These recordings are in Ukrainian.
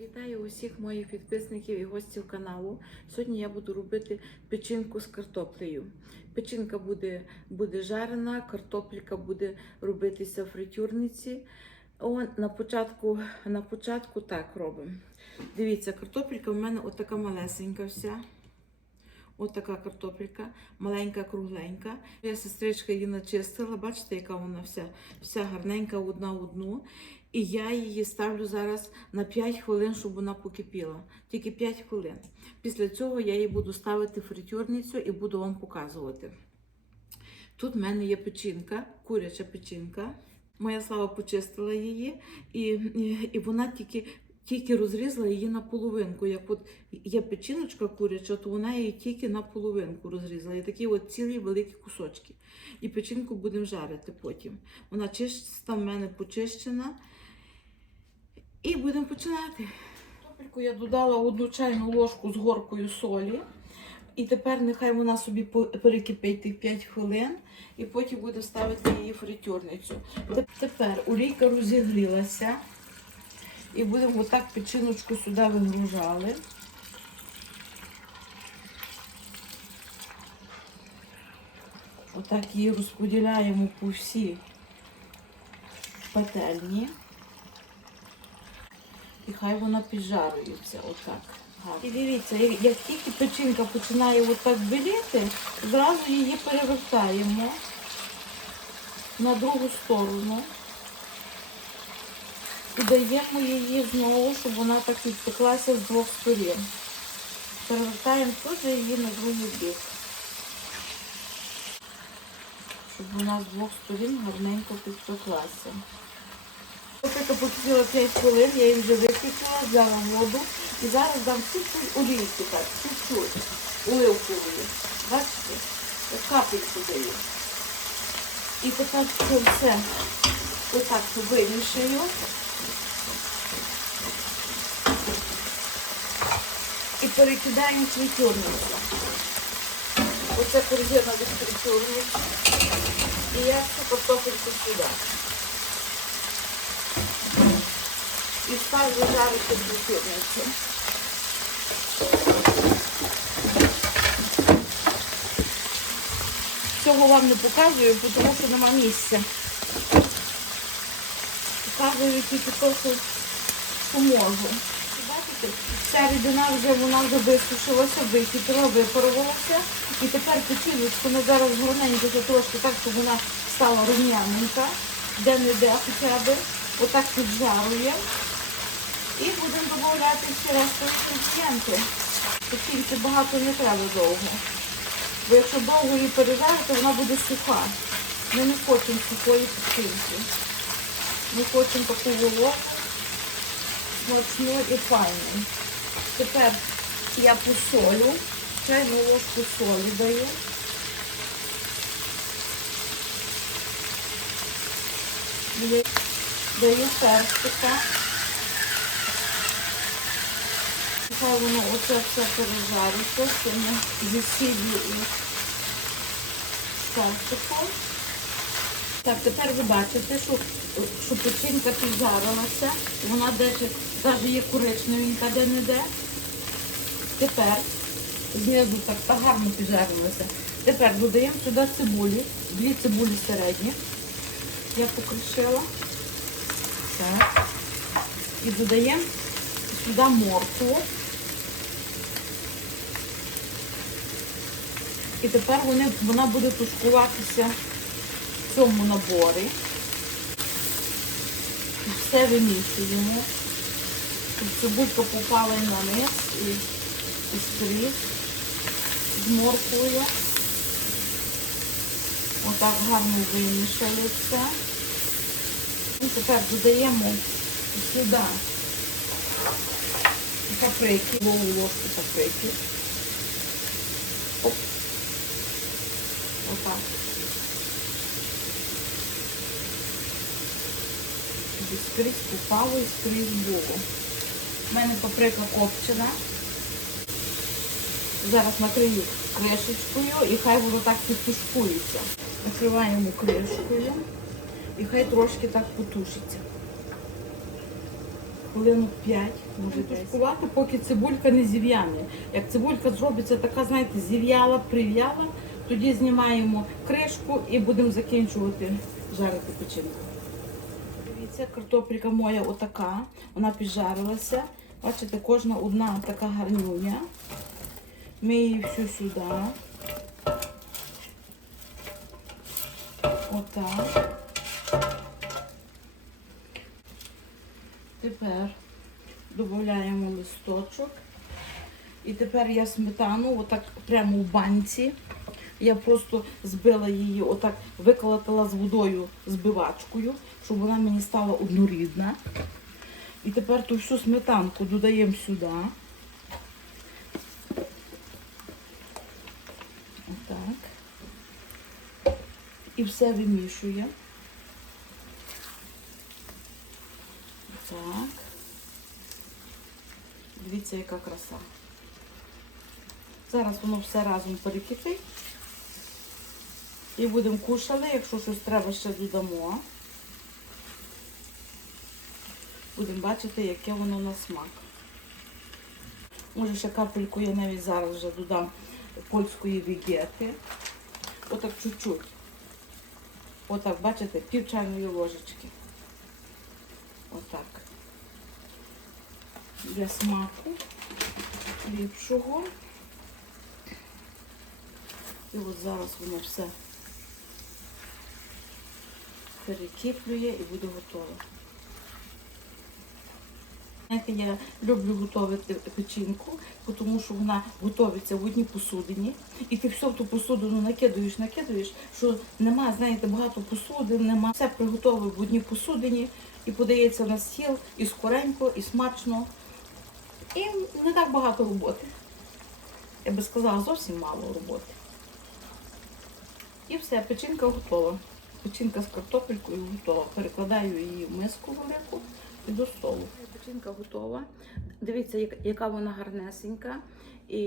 Вітаю усіх моїх підписників і гостів каналу. Сьогодні я буду робити печінку з картоплею. Печінка буде, буде жарена, картопелька буде робитися в фритюрниці. О, на початку, на початку так робимо. Дивіться, картопелька в мене отака малесенька вся. Ось така картопелька, маленька, кругленька. Я сестричка її начистила, бачите, яка вона вся, вся гарненька одна одну. І я її ставлю зараз на 5 хвилин, щоб вона покипіла. Тільки 5 хвилин. Після цього я її буду ставити в фритюрницю і буду вам показувати. Тут в мене є печінка, куряча печінка. Моя слава почистила її, і, і, вона тільки, тільки розрізала її на половинку. Як от є печіночка куряча, то вона її тільки на половинку розрізала. І такі от цілі великі кусочки. І печінку будемо жарити потім. Вона чиста в мене почищена. І будемо починати. Картопельку я додала одну чайну ложку з горкою солі. І тепер нехай вона собі перекипить тих 5 хвилин, і потім буде ставити її фритюрницю. Тепер олійка розігрілася. І будемо отак печіночку сюди вигружали. Отак її розподіляємо по всій пательні. Хай вона піджарюється отак. І дивіться, як тільки печінка починає отак біліти, зразу її перевертаємо на другу сторону. І даємо її знову, щоб вона так відпеклася з двох сторін. Перевертаємо тут її на другий бік. Щоб вона з двох сторін гарненько підпеклася. Опека покипіла 5 хвилин, я її вже виключила, взяла воду і зараз дам чуть-чуть олійки, так, чуть-чуть оливкової. Бачите? Капельку даю. І тепер це все отак вимішаю. І перекидаємо фритюрницю. Оце корзина від фритюрниці. І я цю картопельку сюди. І ставлю жарити бутильницю. Цього вам не показую, тому що нема місця. Показую тільки що можу. Бачите, вся рідина вже вона вже висушилася, википіла, випарувалася. І тепер печіночку ми зараз гарненько це трошки так, щоб вона стала рум'яненька, де-не-де хоча б. Отак піджаруємо. І будемо додавати ще рештові інгредієнти. Печінки багато не треба довго. Бо якщо довго її пережарити, вона буде суха. Ми не хочемо сухої печінки. Ми хочемо таку вологу, смачну і файну. Тепер я посолю, чайну ложку солі даю. Даю перчика. Хай воно оце все пережариться, що ми зі сіллю і з. Так, тепер ви бачите, що, що печінка піджарилася, вона навіть є коричневенька де-не-де. Тепер знизу так та гарно піджарилася. Тепер додаємо сюди цибулі, дві цибулі середні. Я покришила. Так. І додаємо сюди моркву. І тепер вони, вона буде тушкуватися в цьому наборі. І все вимішуємо, цибулька попала на низ і, і скрізь з морквою. Отак гарно вимішали все. І тепер додаємо сюди паприки, лову ложку паприки. Оп. Скрізь попало і скрізь було. У мене паприка копчена. Зараз накрию кришечкою і хай воно так підтушкується. Накриваємо кришкою і хай трошки так потушиться. хвилинок 5, може тушкувати, поки цибулька не зів'яне. Як цибулька зробиться така, знаєте, зів'яла, прив'яла, тоді знімаємо кришку і будемо закінчувати жарити печінку. Дивіться, картопелька моя отака, вона піджарилася. Бачите, кожна одна така гарнюня. Ми її всю сюди. Отак. Тепер додаємо листочок. І тепер я сметану отак прямо в банці. Я просто збила її, отак виколотила з водою збивачкою, щоб вона мені стала однорідна. І тепер ту всю сметанку додаємо сюди. Отак. І все вимішуємо. Так. Дивіться, яка краса. Зараз воно все разом перекипить. І будемо кушати, якщо щось треба, ще додамо. Будемо бачити, яке воно на смак. Може ще капельку я навіть зараз вже додам польської вігети. Отак чуть-чуть. Отак, бачите, пів чайної ложечки. Отак. Для смаку ліпшого. І от зараз воно все перекиплює і буде. Знаєте, я люблю готувати печінку, тому що вона готується в одній посудині. І ти все в ту посудину накидаєш, накидаєш, що нема, знаєте, багато посудин, нема. Все приготовив в одній посудині і подається на стіл і скоренько, і смачно. І не так багато роботи. Я би сказала, зовсім мало роботи. І все, печінка готова. Печінка з картопелькою готова. Перекладаю її в миску велику і до столу. Печінка готова. Дивіться, яка вона гарнесенька і,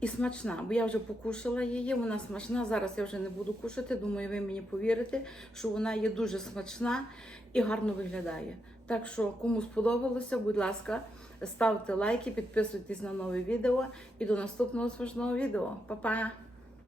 і смачна. Бо я вже покушала її, вона смачна. Зараз я вже не буду кушати. Думаю, ви мені повірите, що вона є дуже смачна і гарно виглядає. Так що, кому сподобалося, будь ласка, ставте лайки, підписуйтесь на нове відео і до наступного смачного відео. Па-па!